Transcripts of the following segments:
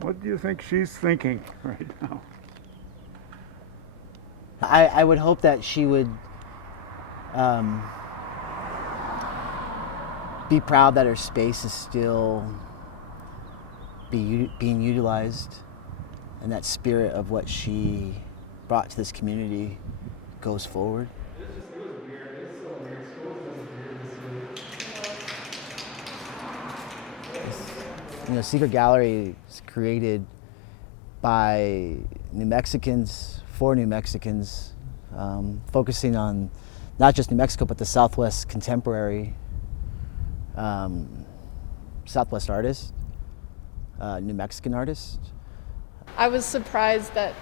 What do you think she's thinking right now? I would hope that she would be proud that her space is still being utilized, and that spirit of what she brought to this community goes forward. Secret Gallery is created by New Mexicans, for New Mexicans, focusing on not just New Mexico, but the Southwest contemporary Southwest artist, New Mexican artist. I was surprised that,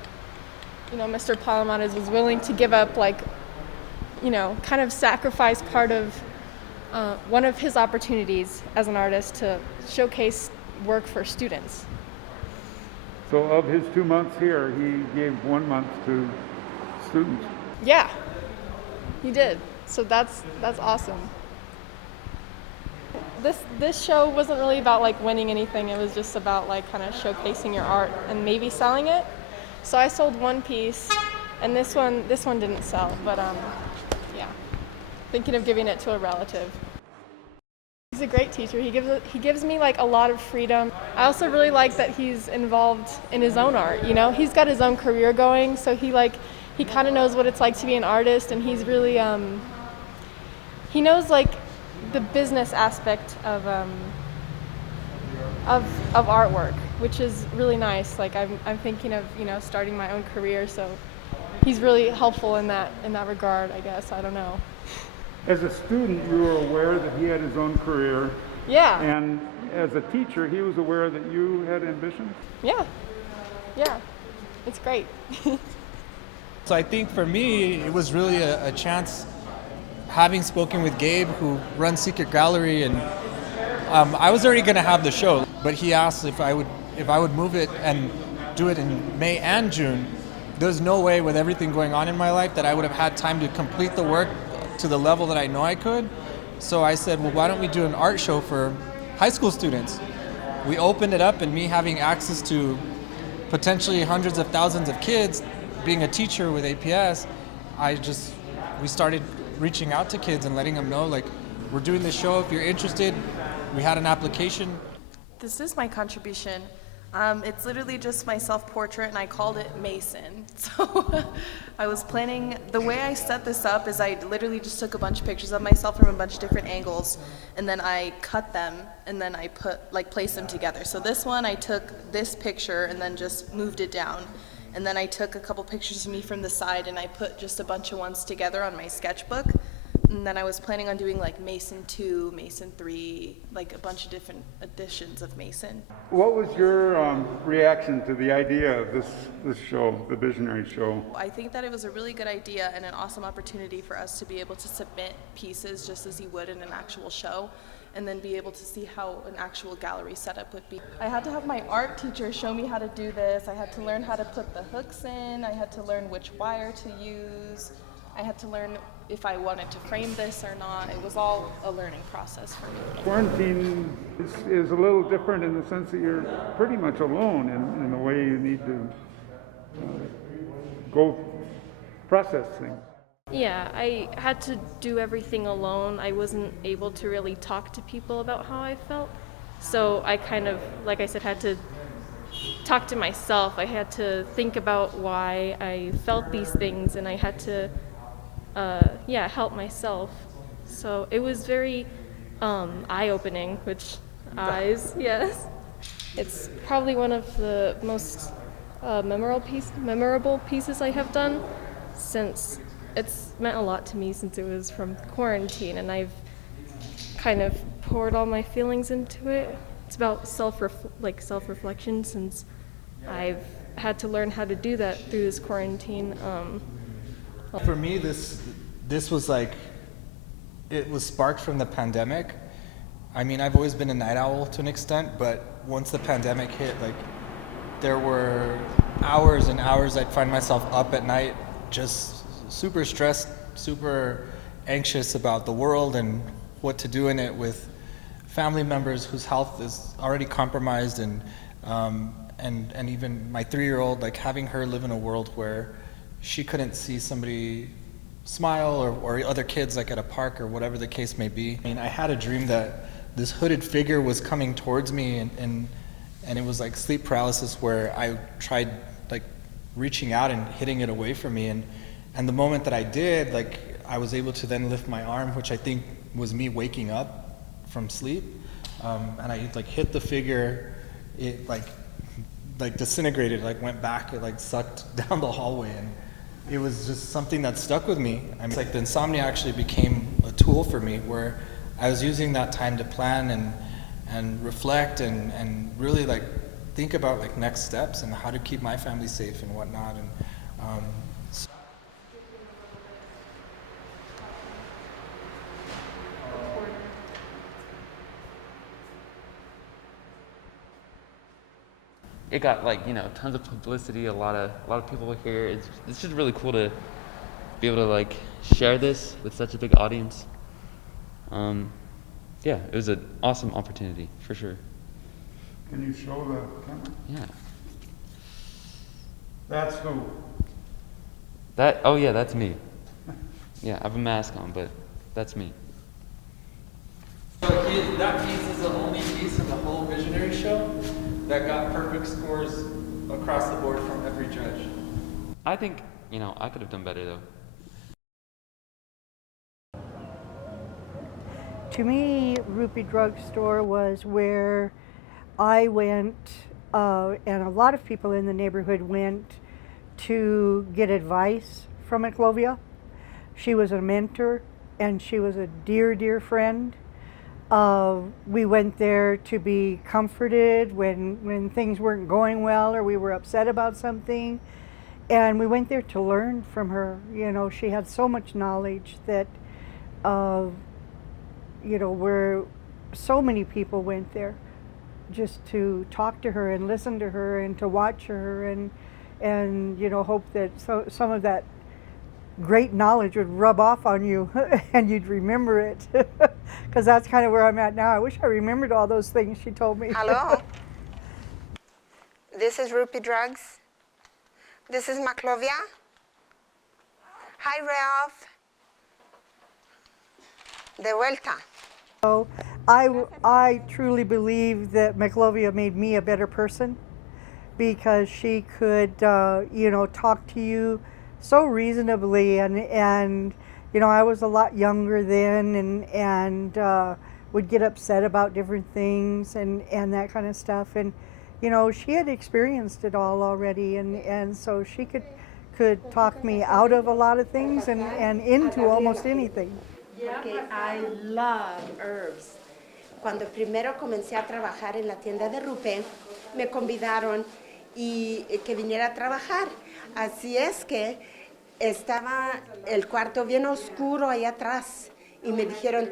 Mr. Palomares was willing to give up, kind of sacrifice part of one of his opportunities as an artist to showcase work for students. So of his 2 months here, he gave 1 month to students. Yeah, he did. So that's awesome. This show wasn't really about winning anything. It was just about kind of showcasing your art and maybe selling it. So I sold one piece, and this one didn't sell. But yeah, thinking of giving it to a relative. He's a great teacher. He gives me a lot of freedom. I also really like that he's involved in his own art. He's got his own career going, so he kind of knows what it's like to be an artist, and he's really he knows the business aspect of artwork, which is really nice. I'm thinking of starting my own career, so he's really helpful in that regard, I guess. I don't know. As a student, you were aware that he had his own career. Yeah. And as a teacher, he was aware that you had ambitions? Yeah. It's great. So I think for me, it was really a chance, having spoken with Gabe, who runs Secret Gallery, and I was already going to have the show, but he asked if I would move it and do it in May and June. There's no way, with everything going on in my life, that I would have had time to complete the work to the level that I know I could. So I said, well, why don't we do an art show for high school students? We opened it up, and me having access to potentially hundreds of thousands of kids, being a teacher with APS, we started reaching out to kids and letting them know, we're doing this show. If you're interested, we had an application. This is my contribution. It's literally just my self-portrait, and I called it Mason. So I was planning, the way I set this up is I literally just took a bunch of pictures of myself from a bunch of different angles, and then I cut them, and then I placed them together. So this one, I took this picture and then just moved it down. And then I took a couple pictures of me from the side, and I put just a bunch of ones together on my sketchbook. And then I was planning on doing Mason 2, Mason 3, a bunch of different editions of Mason. What was your reaction to the idea of this show, the Visionary Show? I think that it was a really good idea and an awesome opportunity for us to be able to submit pieces just as you would in an actual show, and then be able to see how an actual gallery setup would be. I had to have my art teacher show me how to do this. I had to learn how to put the hooks in. I had to learn which wire to use. I had to learn if I wanted to frame this or not. It was all a learning process for me. Quarantine is a little different in the sense that you're pretty much alone in the way you need to go process things. Yeah, I had to do everything alone. I wasn't able to really talk to people about how I felt. So I kind of, like I said, had to talk to myself. I had to think about why I felt these things, and I had to help myself. So it was very eye-opening, yes. It's probably one of the most memorable pieces I have done, since it's meant a lot to me since it was from quarantine, and I've kind of poured all my feelings into it. It's about self-reflection, since I've had to learn how to do that through this quarantine. For me, this was it was sparked from the pandemic. I mean, I've always been a night owl to an extent, but once the pandemic hit, there were hours and hours I'd find myself up at night, just super stressed, super anxious about the world and what to do in it with family members whose health is already compromised, and even my 3-year-old, like having her live in a world where she couldn't see somebody smile, or other kids like at a park or whatever the case may be. I mean, I had a dream that this hooded figure was coming towards me, and it was like sleep paralysis, where I tried like reaching out and hitting it away from me, and the moment that I did, like I was able to then lift my arm, which I think was me waking up from sleep, and I like hit the figure. It like disintegrated, like went back, it like sucked down the hallway, and it was just something that stuck with me. I mean, it's like the insomnia actually became a tool for me, where I was using that time to plan and reflect and really like think about like next steps and how to keep my family safe and whatnot. And it got like, tons of publicity, a lot of people here. It's just really cool to be able to like share this with such a big audience. Yeah, it was an awesome opportunity for sure. Can you show the camera? Yeah. That's who. Oh yeah, that's me. Yeah, I have a mask on, but that's me. So that piece is the only piece in the whole Visionary show that got perfect scores across the board from every judge. I think, I could have done better though. To me, Ruppe Drug Store was where I went, and a lot of people in the neighborhood went to get advice from Maclovia. She was a mentor, and she was a dear, dear friend. We went there to be comforted when things weren't going well or we were upset about something. And we went there to learn from her. She had so much knowledge that, where so many people went there just to talk to her and listen to her and to watch her and hope that some of that great knowledge would rub off on you and you'd remember it, because that's kind of where I'm at now. I wish I remembered all those things she told me. Hello. This is Ruppe Drugs. This is Maclovia. Hi, Ralph. De vuelta. So I truly believe that Maclovia made me a better person, because she could talk to you so reasonably, and I was a lot younger then, and would get upset about different things and that kind of stuff, and she had experienced it all already, and so she could talk me out of a lot of things and into almost anything. Porque I love herbs. Cuando primero comencé a trabajar en la tienda de Ruppe, me convidaron y que viniera a trabajar. Así es que estaba el cuarto bien oscuro ahí atrás y me dijeron,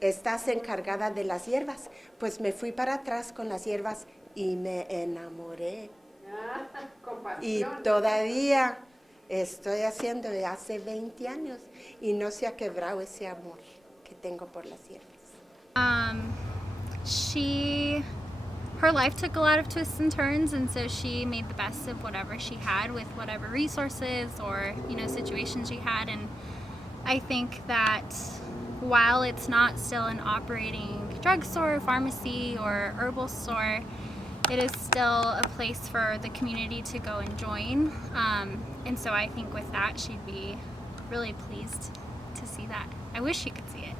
estás encargada de las hierbas. Pues me fui para atrás con las hierbas y me enamoré. Y todavía estoy haciendo de hace 20 años y no se ha quebrado ese amor que tengo por las hierbas. Her life took a lot of twists and turns, and so she made the best of whatever she had with whatever resources or situations she had. And I think that while it's not still an operating drugstore, pharmacy, or herbal store, it is still a place for the community to go and join. And so I think with that, she'd be really pleased to see that. I wish she could see it.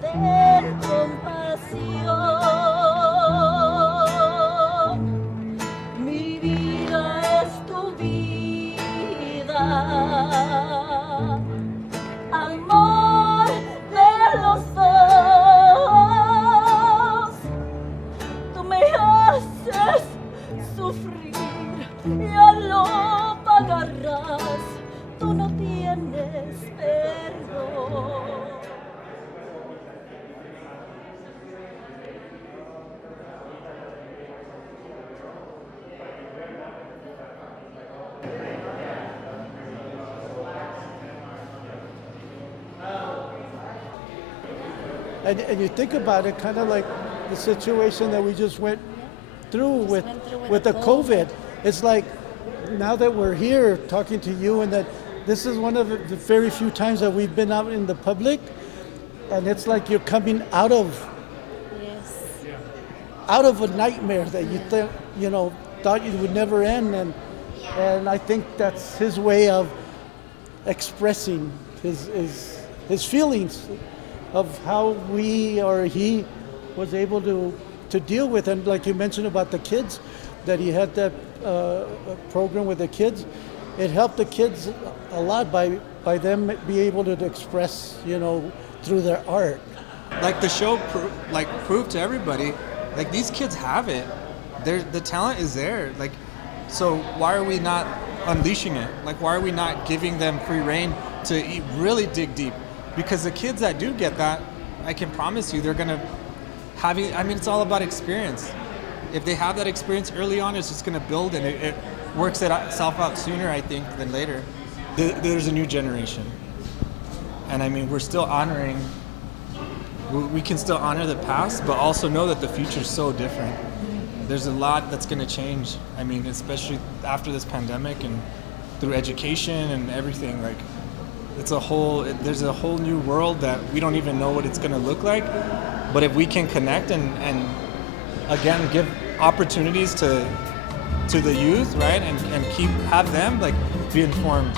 Ten compasión, mi vida es tu vida, amor de los dos, tú me haces sufrir, ya lo pagarás, tú no tienes perdón. And you think about it, kind of like the situation that we just went through with the COVID. It's like, now that we're here talking to you, and that this is one of the very few times that we've been out in the public, and it's like you're coming out of a nightmare that you thought you would never end, and I think that's his way of expressing his feelings of how we or he was able to deal with. And like you mentioned about the kids, that he had that program with the kids, it helped the kids a lot by them be able to express, through their art. Like the show proved to everybody, like these kids have it. The talent is there. Like, so why are we not unleashing it? Like, why are we not giving them free rein to really dig deep? Because the kids that do get that, I can promise you, they're gonna have it. I mean, it's all about experience. If they have that experience early on, it's just gonna build, and it works itself out sooner, I think, than later. There's a new generation, and I mean, we're still honoring. We can still honor the past, but also know that the future is so different. There's a lot that's gonna change. I mean, especially after this pandemic and through education and everything. Like, there's a whole new world that we don't even know what it's gonna look like. But if we can connect and again give opportunities to the youth, right, and have them like be informed.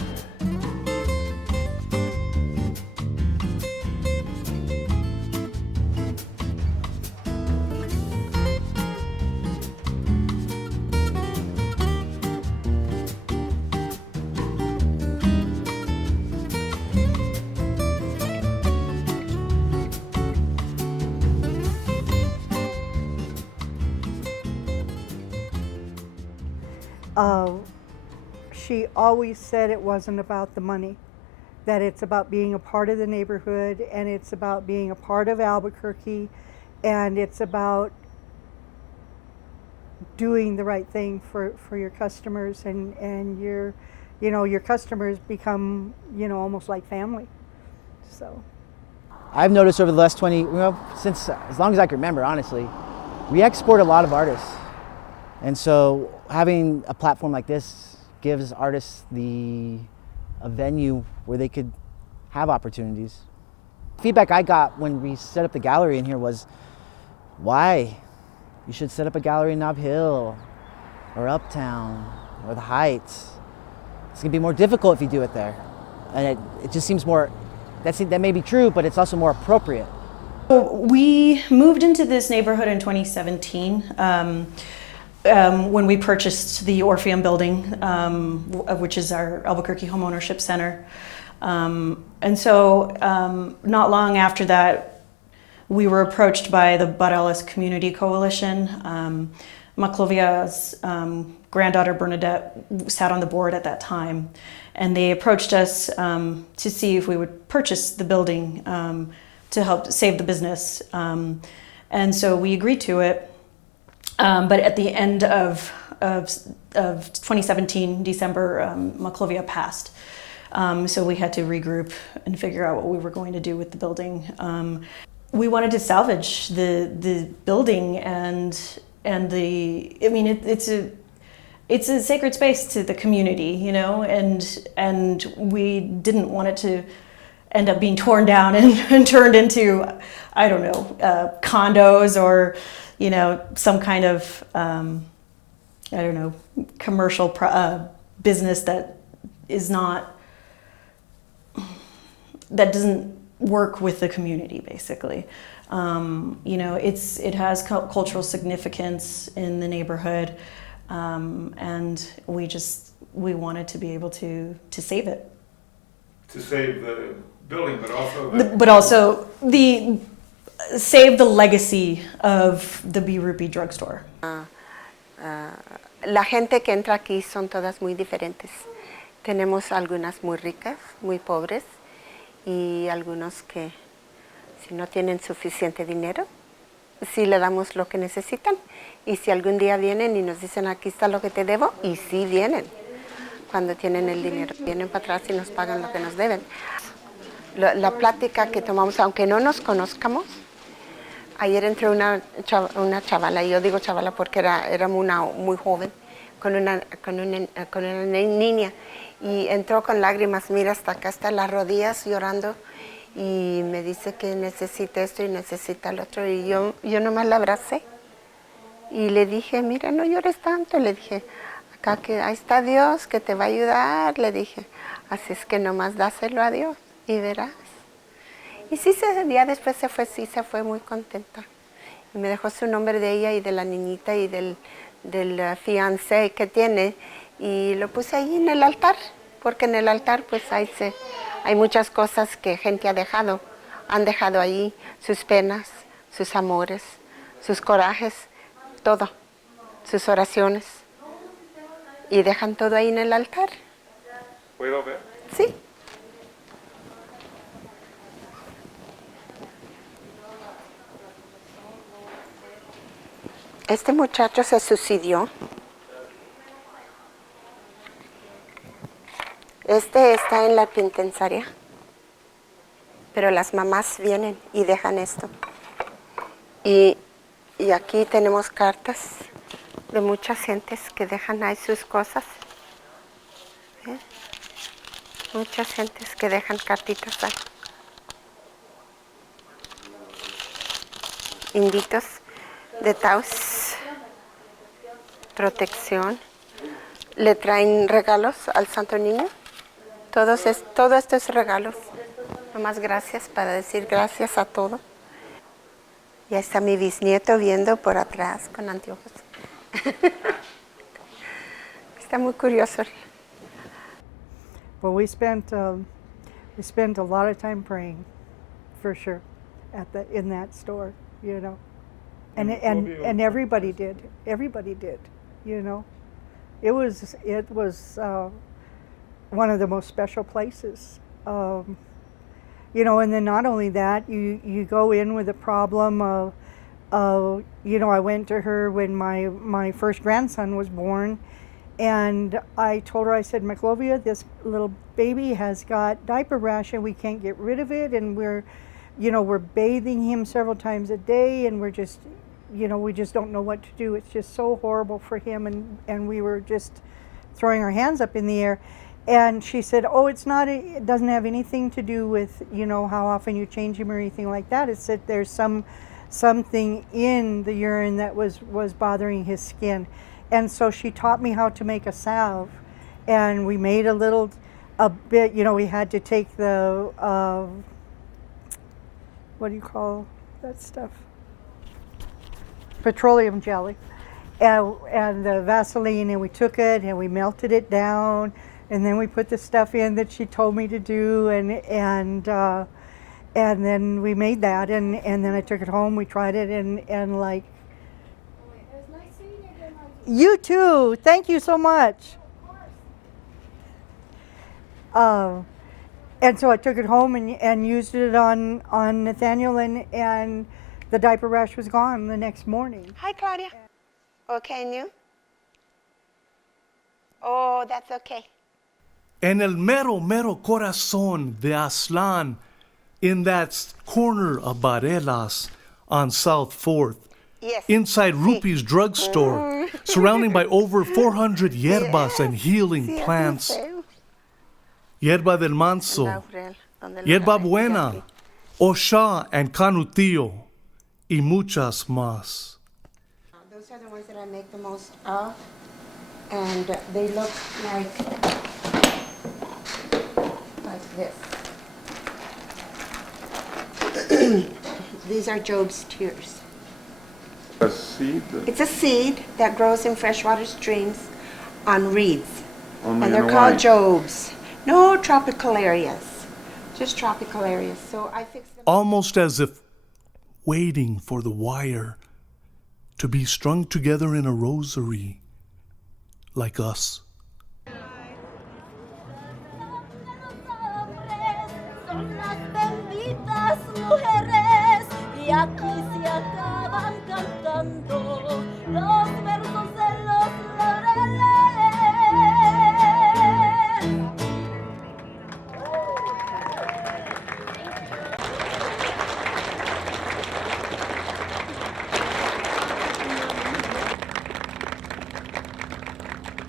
She always said it wasn't about the money, that it's about being a part of the neighborhood, and it's about being a part of Albuquerque, and it's about doing the right thing for your customers, and your customers become, almost like family. So I've noticed over the last 20, since as long as I can remember, honestly, we export a lot of artists. And so having a platform like this gives artists a venue where they could have opportunities. Feedback I got when we set up the gallery in here was, why? You should set up a gallery in Nob Hill or Uptown or the Heights. It's gonna be more difficult if you do it there. And it just seems more, that may be true, but it's also more appropriate. We moved into this neighborhood in 2017. When we purchased the Orpheum building, which is our Albuquerque Homeownership Center. And so not long after that, we were approached by the Barelas Community Coalition. Maclovia's granddaughter Bernadette sat on the board at that time, and they approached us to see if we would purchase the building to help save the business. And so we agreed to it. But at the end of 2017, December, Maclovia passed. So we had to regroup and figure out what we were going to do with the building. We wanted to salvage the building it's a sacred space to the community, and we didn't want it to end up being torn down and turned into, I don't know, condos or, some kind of, commercial business that doesn't work with the community, basically. It has cultural significance in the neighborhood, and we wanted to be able to save it. To save the building, but also save the legacy of the Ruppe Drug Store. La gente que entra aquí son todas muy diferentes. Tenemos algunas muy ricas, muy pobres, y algunos que si no tienen suficiente dinero, sí le damos lo que necesitan. Y si algún día vienen y nos dicen, aquí está lo que te debo, y sí vienen. Cuando tienen el dinero, vienen para atrás y nos pagan lo que nos deben. La plática que tomamos, aunque no nos conozcamos, Ayer entró una chavala, y yo digo chavala porque era muy joven, con una niña, y entró con lágrimas, mira, hasta acá, hasta las rodillas llorando, y me dice que necesita esto y necesita lo otro, y yo nomás la abracé, y le dije, mira, no llores tanto, le dije, acá que ahí está Dios que te va a ayudar, le dije, así es que nomás dáselo a Dios y verás. Y sí, día después se fue muy contenta. Y me dejó su nombre de ella y de la niñita y del fiancé que tiene. Y lo puse ahí en el altar, porque en el altar pues hay muchas cosas que gente han dejado ahí, sus penas, sus amores, sus corajes, todo, sus oraciones. Y dejan todo ahí en el altar. ¿Puedo ver? Sí. Este muchacho se suicidó. Este está en la penitenciaria. Pero las mamás vienen y dejan esto. Y aquí tenemos cartas de muchas gentes que dejan ahí sus cosas. ¿Eh? Muchas gentes que dejan cartitas ahí. Inditos de Taos, protección. Le traen regalos al Santo Niño. Todo esto es regalos. Nomás gracias, para decir gracias a todo. Ya está mi bisnieto viendo por atrás con anteojos. Está muy curioso. Well, we spent a lot of time praying, for sure, in that store, you know, and everybody did, you know. It was one of the most special places, you know. And then not only that, you go in with a problem of you know, I went to her when my first grandson was born. And I told her, I said, Maclovia, this little baby has got diaper rash and we can't get rid of it. And we're bathing him several times a day, and we're just, you know, we just don't know what to do. It's just so horrible for him. And we were just throwing our hands up in the air. And she said, oh, it doesn't have anything to do with, you know, how often you change him or anything like that. It's that there's something in the urine that was bothering his skin. And so she taught me how to make a salve, and we made a bit, you know, we had to take the, what do you call that stuff? Petroleum jelly, and the Vaseline, and we took it and we melted it down, and then we put the stuff in that she told me to do, and then we made that, and then I took it home, we tried it, and like, you too. Thank you so much. And so I took it home and used it on Nathaniel, and the diaper rash was gone the next morning. Hi, Claudia. Okay, and you? Oh, that's okay. En el mero corazón de Aztlán, in that corner of Barelas on South 4th, yes, inside Ruppe's drugstore, surrounded by over 400 hierbas and healing plants. Hierba del manso, hierba buena, osha and canutillo, y muchas más. Those are the ones that I make the most of, and they look like this. These are Job's tears. A seed? It's a seed that grows in freshwater streams on reeds. Only And they're in called Hawaii. Jobs. No tropical areas, just tropical areas. So I fix them. Almost as if waiting for the wire to be strung together in a rosary, like us. Son las benditas mujeres